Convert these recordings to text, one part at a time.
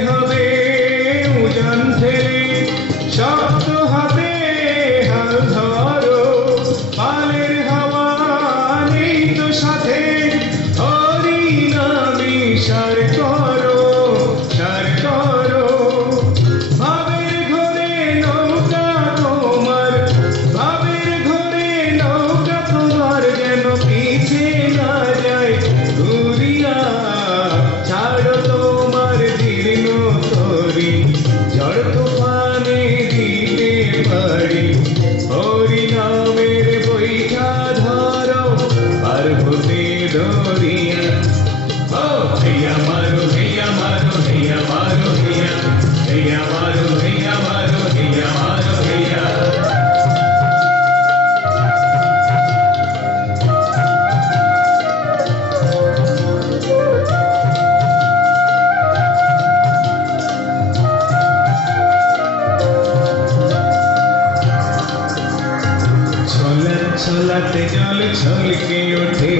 ah 悲 ছলাতে জল ছলকে ওঠে।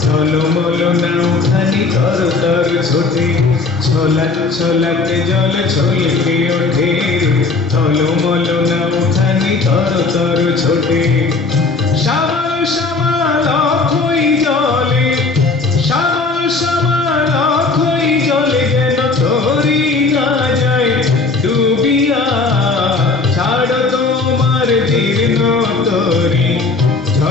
ছলমল নাউখানি তর তর ছোটে। ছলা ছলাতে জল ছলকে ওঠে। ছলমল নাউখানি তর তর ছোটে। সামাল সামাল জলে। সামাল সামাল অক্ষই জলে যেন তরি না যায়। ডুবিয়া ছাড় তোমার জীর্ণ তরি।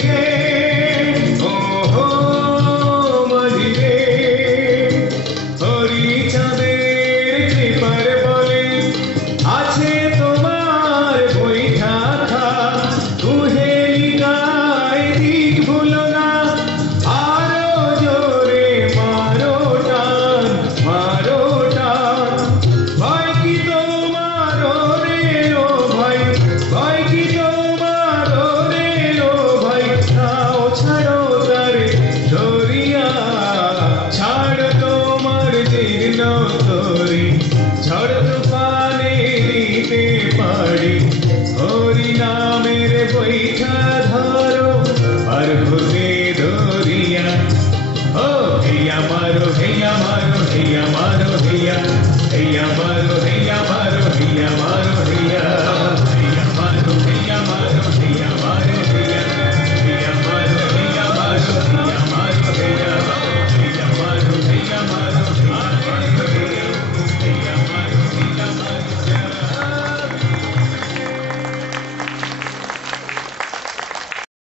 yeah. हैया मारो हैया मारो हैया मारो हैया हैया मारो हैया मारो हैया मारो हैया